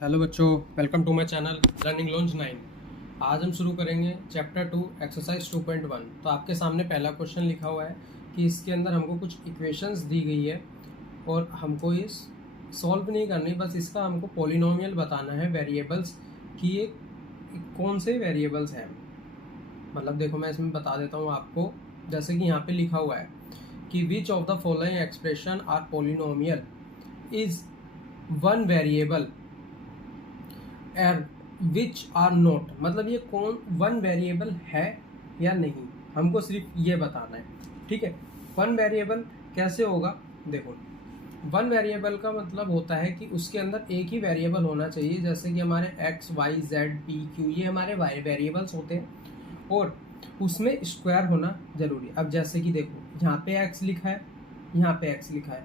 Hello बच्चों, welcome to my channel learning launch 9। आज हम शुरू करेंगे चैप्टर 2 एक्सरसाइज 2.1। तो आपके सामने पहला क्वेश्चन लिखा हुआ है कि इसके अंदर हमको कुछ इक्वेशंस दी गई है और हमको इस सॉल्व नहीं करनी, बस इसका हमको पॉलिनोमियल बताना है वेरिएबल्स कि ये कौन से वेरिएबल्स हैं। मतलब देखो, मैं इसमें बता देता हूँ आपको। जैसे कि यहाँ पे लिखा हुआ है कि which of the following expression are polynomial is one variable which are not. मतलब ये कौन वन वेरिएबल है या नहीं, हमको सिर्फ ये बताना है। ठीक है, वन वेरिएबल कैसे होगा? देखो, वन वेरिएबल का मतलब होता है कि उसके अंदर एक ही वेरिएबल होना चाहिए। जैसे कि हमारे X Y Z P Q ये हमारे वेरिएबल्स होते हैं और उसमें स्क्वायर होना जरूरी। अब जैसे कि देखो, यहाँ पे एक्स लिखा है, यहाँ पे एक्स लिखा है,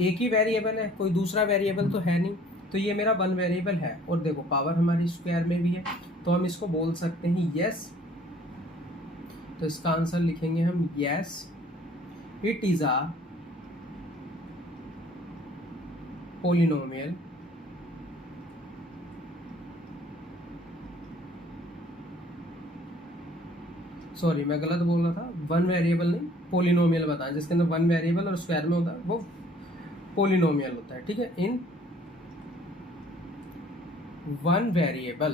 एक ही वेरिएबल है, कोई दूसरा वेरिएबल तो है नहीं, तो ये मेरा वन वेरिएबल है। और देखो, पावर हमारी स्क्वायर में भी है, तो हम इसको बोल सकते हैं यस। तो इसका आंसर लिखेंगे हम yes, it is a polynomial sorry, मैं गलत बोल रहा था, वन वेरिएबल नहीं, पोलिनोमियल बताएं। जिसके अंदर वन वेरिएबल और स्क्वायर में होता है वो पोलिनोमियल होता है। ठीक है, इन वन वेरिएबल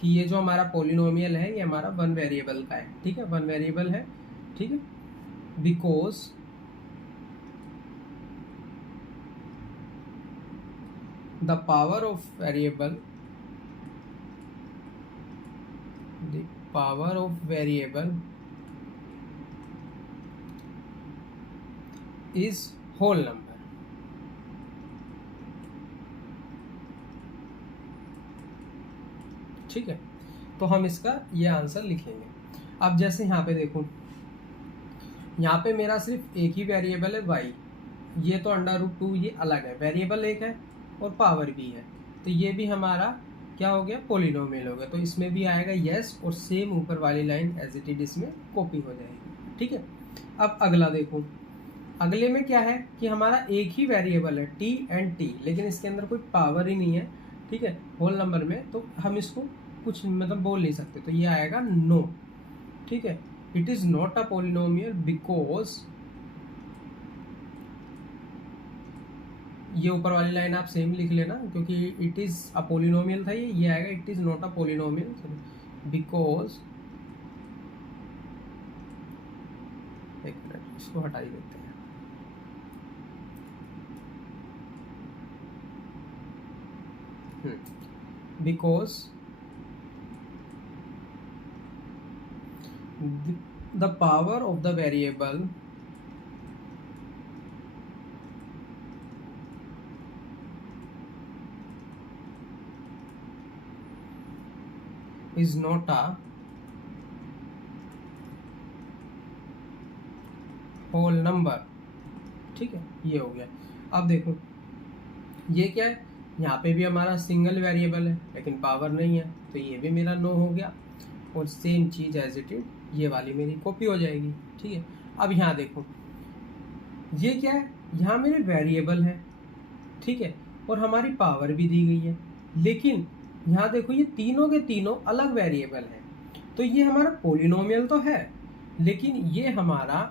कि ये जो हमारा पोलिनोमियल है ये हमारा वन वेरिएबल का है। ठीक है, वन वेरिएबल है। ठीक है, because the power of variable is whole number. ठीक है, तो हम इसका ये आंसर लिखेंगे। अब जैसे यहाँ पे देखो, यहाँ पे मेरा सिर्फ एक ही वेरिएबल है y, ये तो √2 ये अलग है, वेरिएबल एक है और पावर भी है, तो ये भी हमारा क्या हो गया, पोलिनोमियल हो गया। तो इसमें भी आएगा यस और सेम ऊपर वाली लाइन एज इट इज इसमें कॉपी हो जाएगी। ठीक है, अब अगला देखो, अगले में क्या है कि हमारा एक ही वेरिएबल है t एंड t, लेकिन इसके अंदर कोई पावर ही नहीं है। ठीक है, होल नंबर में, तो हम इसको कुछ मतलब बोल नहीं सकते, तो ये आएगा नो। ठीक है, it is not a polynomial because, ये ऊपर वाली लाइन आप सेम लिख लेना क्योंकि इट इज अ पोलिनोमियल था, ये आएगा it is not a polynomial because, एक मिनट इसको हटा ही देते हैं। Because the power of the variable is not a whole number। ठीक है, ये हो गया। अब देखो, ये क्या है, यहाँ पे भी हमारा सिंगल वेरिएबल है लेकिन पावर नहीं है, तो ये भी मेरा नो हो गया और सेम चीज एज इट इज ये वाली मेरी कॉपी हो जाएगी। ठीक है, अब यहाँ देखो, ये क्या है, यहाँ मेरे वेरिएबल है। ठीक है, और हमारी पावर भी दी गई है, लेकिन यहाँ देखो ये तीनों के तीनों अलग वेरिएबल हैं, तो ये हमारा पोलिनोमियल तो है लेकिन ये हमारा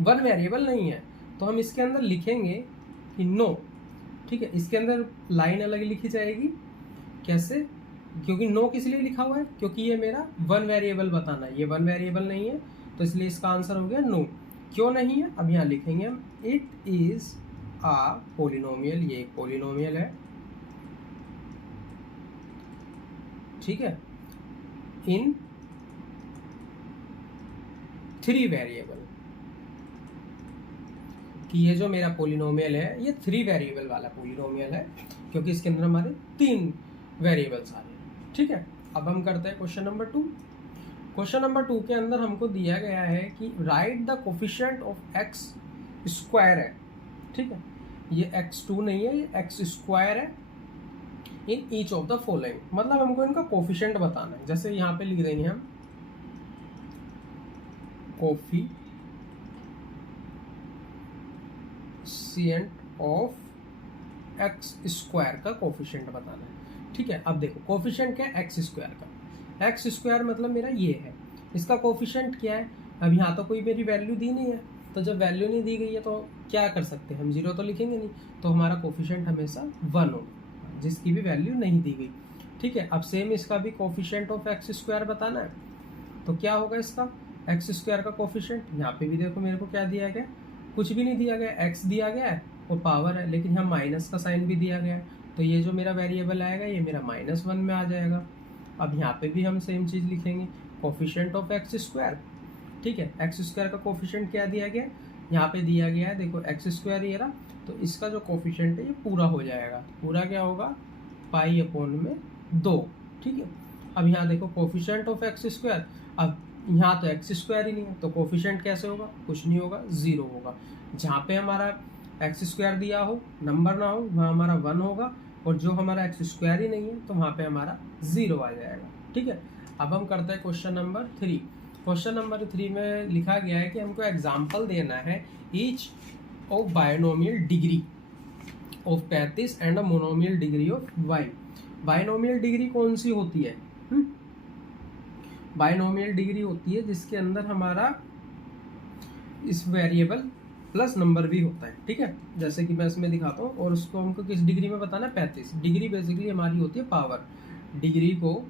वन वेरिएबल नहीं है। तो हम इसके अंदर लिखेंगे कि नो। ठीक है, इसके अंदर लाइन अलग लिखी जाएगी। कैसे? क्योंकि नो किस लिए लिखा हुआ है, क्योंकि ये मेरा वन वेरिएबल बताना है, ये वन वेरिएबल नहीं है, तो इसलिए इसका आंसर हो गया नो। क्यों नहीं है, अब यहाँ लिखेंगे हम इट इज आ पोलिनोमियल, ये एक पोलिनोमियल है। ठीक है, इन थ्री वेरिएबल, कि ये जो मेरा पोलिनोमियल है ये थ्री वेरिएबल वाला पोलिनोमियल है क्योंकि इसके अंदर हमारे तीन वेरिएबल्स आ रहे हैं। ठीक है, अब हम करते हैं क्वेश्चन नंबर 2। क्वेश्चन नंबर 2 के अंदर हमको दिया गया है कि right the coefficient of x square है। ठीक है, ये x2 नहीं है, ये एक्स स्क्वायर है in each of the following. मतलब हमको इनका कोफिशिएंट बताना है। जैसे यहाँ पे लिख देंगे हम कोफिशिएंट ऑफ एक्स स्क्वायर का कोफिशिएंट बताना है। ठीक है, अब देखो कोफिशिएंट क्या है, एक्स स्क्वायर का। एक्स स्क्वायर मतलब मेरा ये है, इसका कोफिशिएंट क्या है। अब यहाँ तो कोई मेरी वैल्यू दी नहीं है, तो जब वैल्यू नहीं दी गई है तो क्या कर सकते हैं हम, जीरो तो लिखेंगे नहीं, तो हमारा कोफिशिएंट हमेशा 1 होगा, जिसकी भी वैल्यू नहीं दी गई। ठीक है, अब सेम इसका भी कोफिशिएंट ऑफ एक्स स्क्वायर बताना है, तो क्या होगा इसका एक्स स्क्वायर का कोफिशिएंट। यहाँ पे भी देखो मेरे को क्या दिया गया, कुछ भी नहीं दिया गया, एक्स दिया गया है वो पावर है, लेकिन यहाँ माइनस का साइन भी दिया गया है, तो ये जो मेरा वेरिएबल आएगा ये मेरा -1 में आ जाएगा। अब यहाँ पे भी हम सेम चीज़ लिखेंगे, कोफिशिएंट ऑफ एक्स स्क्वायर। ठीक है, एक्स स्क्वायर का कोफिशिएंट क्या दिया गया है, यहाँ पे दिया गया है देखो एक्स स्क्वायर ये रहा, तो इसका जो कोफिशिएंट है ये पूरा हो जाएगा, पूरा क्या होगा π/2। ठीक है, अब यहाँ देखो कोफिशिएंट ऑफ एक्स स्क्वायर, अब यहाँ तो एक्स स्क्वायर ही नहीं है, तो कोफिशिएंट कैसे होगा, कुछ नहीं होगा, 0 होगा। जहाँ पे हमारा एक्स स्क्वायर दिया हो, नंबर ना हो, वहाँ हमारा 1 होगा, और जो हमारा एक्स स्क्वायर ही नहीं है तो वहाँ पे हमारा 0 आ जाएगा। ठीक है, अब हम करते हैं क्वेश्चन नंबर 3। क्वेश्चन नंबर 3 में लिखा गया है कि हमको एग्जाम्पल देना है each of binomial degree of 35 and a monomial degree of y। Binomial degree कौन सी होती है, बायनोमियल डिग्री होती है जिसके अंदर हमारा इस वेरिएबल प्लस नंबर भी होता है। ठीक है, जैसे कि मैं इसमें दिखाता हूँ, और उसको हमको किस डिग्री में बताना है, 35 डिग्री। बेसिकली हमारी होती है पावर, डिग्री को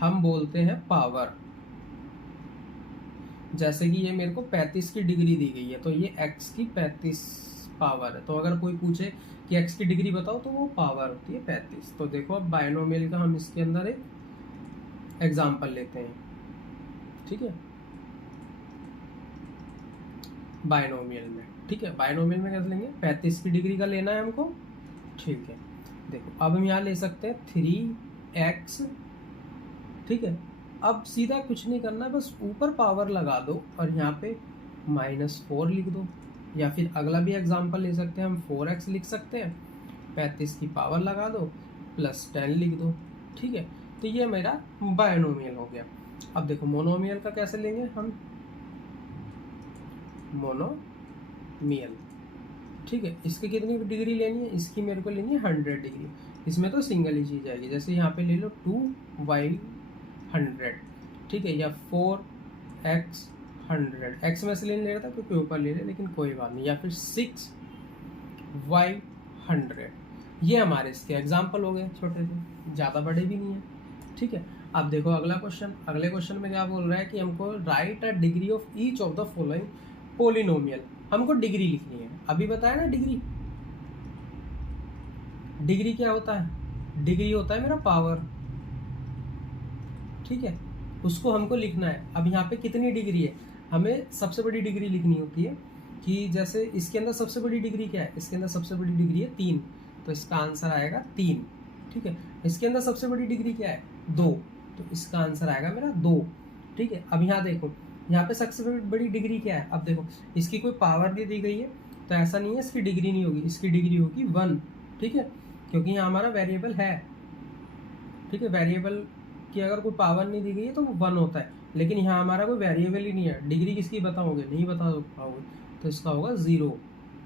हम बोलते हैं पावर। जैसे कि ये मेरे को 35 की डिग्री दी गई है, तो ये x की 35 पावर है, तो अगर कोई पूछे कि x की डिग्री बताओ तो वो पावर होती है 35। तो देखो अब बायनोमियल का हम इसके अंदर एक एग्जाम्पल लेते हैं। ठीक है, बायनोमियल में, ठीक है, बायनोमियल में कैसे लेंगे, 35 की डिग्री का लेना है हमको। ठीक है, देखो अब हम यहाँ ले सकते हैं 3x। ठीक है, अब सीधा कुछ नहीं करना है, बस ऊपर पावर लगा दो और यहाँ पे -4 लिख दो, या फिर अगला भी एग्जाम्पल ले सकते हैं हम, 4x लिख सकते हैं, 35 की पावर लगा दो +10 लिख दो। ठीक है, तो ये मेरा बायनोमियल हो गया। अब देखो मोनोमियल का कैसे लेंगे हम, मोनोमियल। ठीक है, इसकी कितनी डिग्री लेनी है, इसकी मेरे को लेनी है 100 डिग्री। इसमें तो सिंगल ही चीज़ आएगी, जैसे यहाँ पे ले लो 2y100। ठीक है, या 4x 100, x में से ले लेता था क्योंकि ऊपर ले ले, लेकिन कोई बात नहीं, या फिर 6y100। ये हमारे इसके एग्जाम्पल हो गए, छोटे से, ज़्यादा बड़े भी नहीं है। ठीक है, अब देखो अगला क्वेश्चन, अगले क्वेश्चन में क्या बोल रहा है कि हमको right a degree of each of the following polynomial. हमको डिग्री लिखनी है, अभी बताया ना डिग्री। डिग्री क्या होता है, डिग्री होता है मेरा पावर। ठीक है, उसको हमको लिखना है। अब यहाँ पे कितनी डिग्री है, हमें सबसे बड़ी डिग्री लिखनी होती है, कि जैसे इसके अंदर सबसे बड़ी डिग्री क्या है, इसके अंदर सबसे बड़ी डिग्री है 3, तो इसका आंसर आएगा 3। ठीक है, इसके अंदर सबसे बड़ी डिग्री क्या है, 2, तो इसका आंसर आएगा मेरा 2। ठीक है, अब यहाँ देखो, यहाँ पे सबसे बड़ी डिग्री क्या है, अब देखो इसकी कोई पावर नहीं दी गई है, तो ऐसा नहीं है इसकी डिग्री नहीं होगी, इसकी डिग्री होगी 1। ठीक है, क्योंकि यहाँ हमारा वेरिएबल है। ठीक है, वेरिएबल की अगर कोई पावर नहीं दी गई है तो वो 1 होता है, लेकिन यहाँ हमारा कोई वेरिएबल ही नहीं है, डिग्री किसकी बताओगे, नहीं बता पाओगे, तो इसका होगा 0।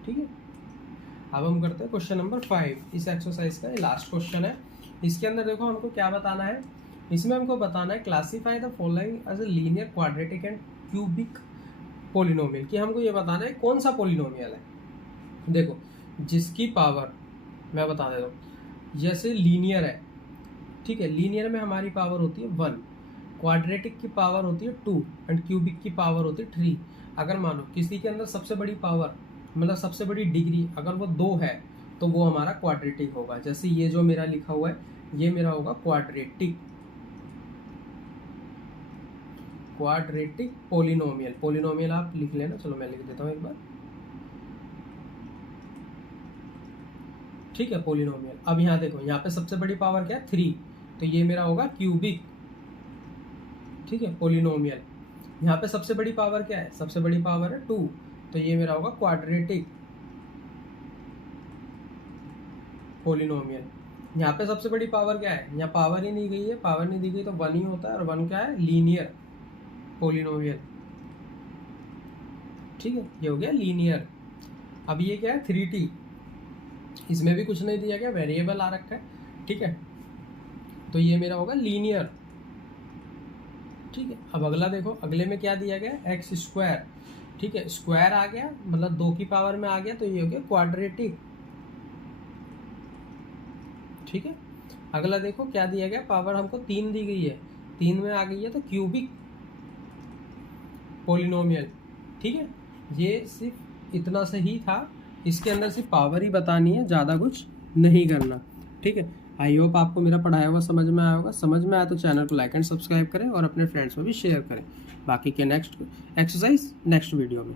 ठीक है, अब हम करते हैं क्वेश्चन नंबर 5। इस एक्सरसाइज का लास्ट क्वेश्चन है। इसके अंदर देखो हमको क्या बताना है, इसमें हमको बताना है classify the following as a linear, quadratic and cubic polynomial, कि हमको ये बताना है कौन सा पोलिनोमियल है। देखो जिसकी पावर मैं बता देता हूँ, जैसे लीनियर है, ठीक है, लीनियर में हमारी पावर होती है 1, क्वाड्रेटिक की पावर होती है 2 एंड क्यूबिक की पावर होती है 3। अगर मानो किसी के अंदर सबसे बड़ी पावर मतलब सबसे बड़ी डिग्री अगर वो 2 है तो वो हमारा क्वाड्रेटिक होगा। जैसे ये जो मेरा लिखा हुआ है ये मेरा होगा क्वाड्रेटिक पोलिनोमियल। पोलिनोमियल आप लिख लेना, चलो मैं लिख देता हूँ एक बार। ठीक है, पोलिनोमियल। अब यहाँ देखो, यहाँ पे सबसे बड़ी पावर क्या है 3, तो ये मेरा होगा क्यूबिक। ठीक है, पोलिनोमियल। यहाँ पे सबसे बड़ी पावर क्या है, सबसे बड़ी पावर है 2, तो ये मेरा होगा क्वाड्रेटिक पोलिनोमियल। यहाँ पे सबसे बड़ी पावर क्या है, यहाँ पावर ही नहीं गई है, पावर नहीं दी गई तो 1 ही होता है, और 1 क्या है, लीनियर पोलिनोमियल। ठीक है, ये हो गया लीनियर। अब ये क्या है 3t, इसमें भी कुछ नहीं दिया गया, वेरिएबल आ रखा है, ठीक है। तो ये मेरा होगा लीनियर, ठीक है। अब अगला देखो, अगले में क्या दिया गया, एक्स स्क्वायर, ठीक है। स्क्वायर आ गया मतलब 2 की पावर में आ गया, तो ये हो गया क्वाड्रेटिक, ठीक है। अगला देखो क्या दिया गया, पावर हमको 3 दी गई है, 3 में आ गई है तो क्यूबिक पोलिनोमियल, ठीक है। ये सिर्फ इतना से ही था, इसके अंदर सिर्फ पावर ही बतानी है, ज़्यादा कुछ नहीं करना, ठीक है। आई होप आपको मेरा पढ़ाया हुआ समझ में आया होगा। समझ में आया तो चैनल को लाइक एंड सब्सक्राइब करें और अपने फ्रेंड्स में भी शेयर करें। बाकी के नेक्स्ट एक्सरसाइज नेक्स्ट वीडियो में।